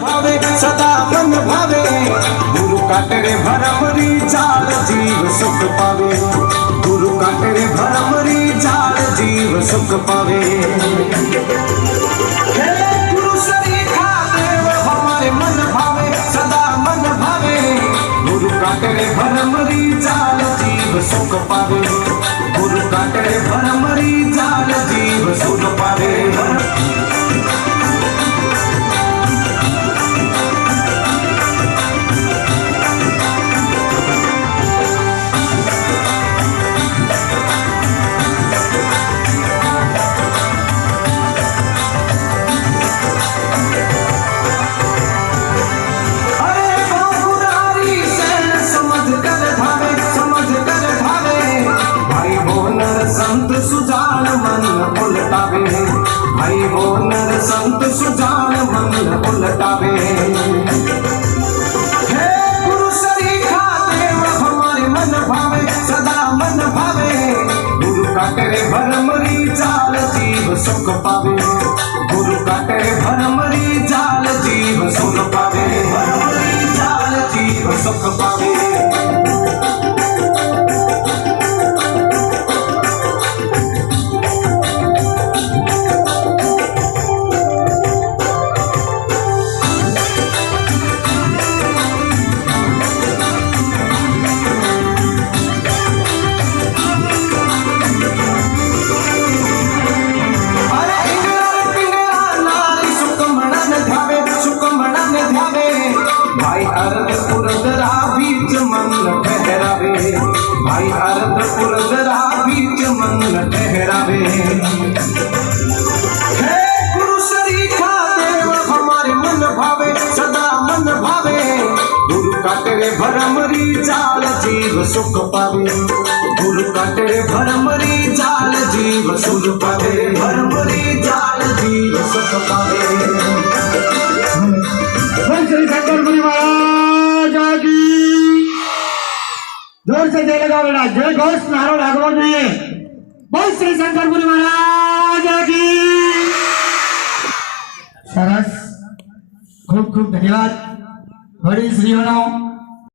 भावे सदा मन भावे गुरु काटे भरमरी जाल जीव सुख पावे गुरु काटे भरमरी जाल जीव सुख पावे गुरु सरीखा देव हमारे मन भावे सदा मन भावे गुरु काटे भरमरी जाल जीव सुख पावे गुरु काटे भरमरी जाल जीव सुख पावे संत सुजान मन उलटावे भाई वो नर संत सुजान मन उलटावे हे गुरु सरीखा देव हमारे मन भावे सदा मन भावे गुरु काटे भरमरी जाल जीव सुख पावे गुरु काटे भरमरी जाल जीव सुख पावे भरमरी जाल जीव सुख पावे भाई अर्ध पुरंदरा बीच मन ठहरावे भाई अर्ध पुरंदरा बीच मन ठहरावे हे गुरु सरीखा देव हमारे मन भावे सदा मन भावे गुरु काटे भरमरी जाल जीव सुख पावे गुरु काटे भरमरी जाल जीव सुख पावे भरमरी जाल जीव सुख पावे श्री शंकर गुरु महाराज की जोर से जय लगाओ बेटा जय घोष नारो लागो नहीं बोल श्री शंकर गुरु महाराज की सरस खूब खूब धन्यवाद बड़ी श्री बनाओ।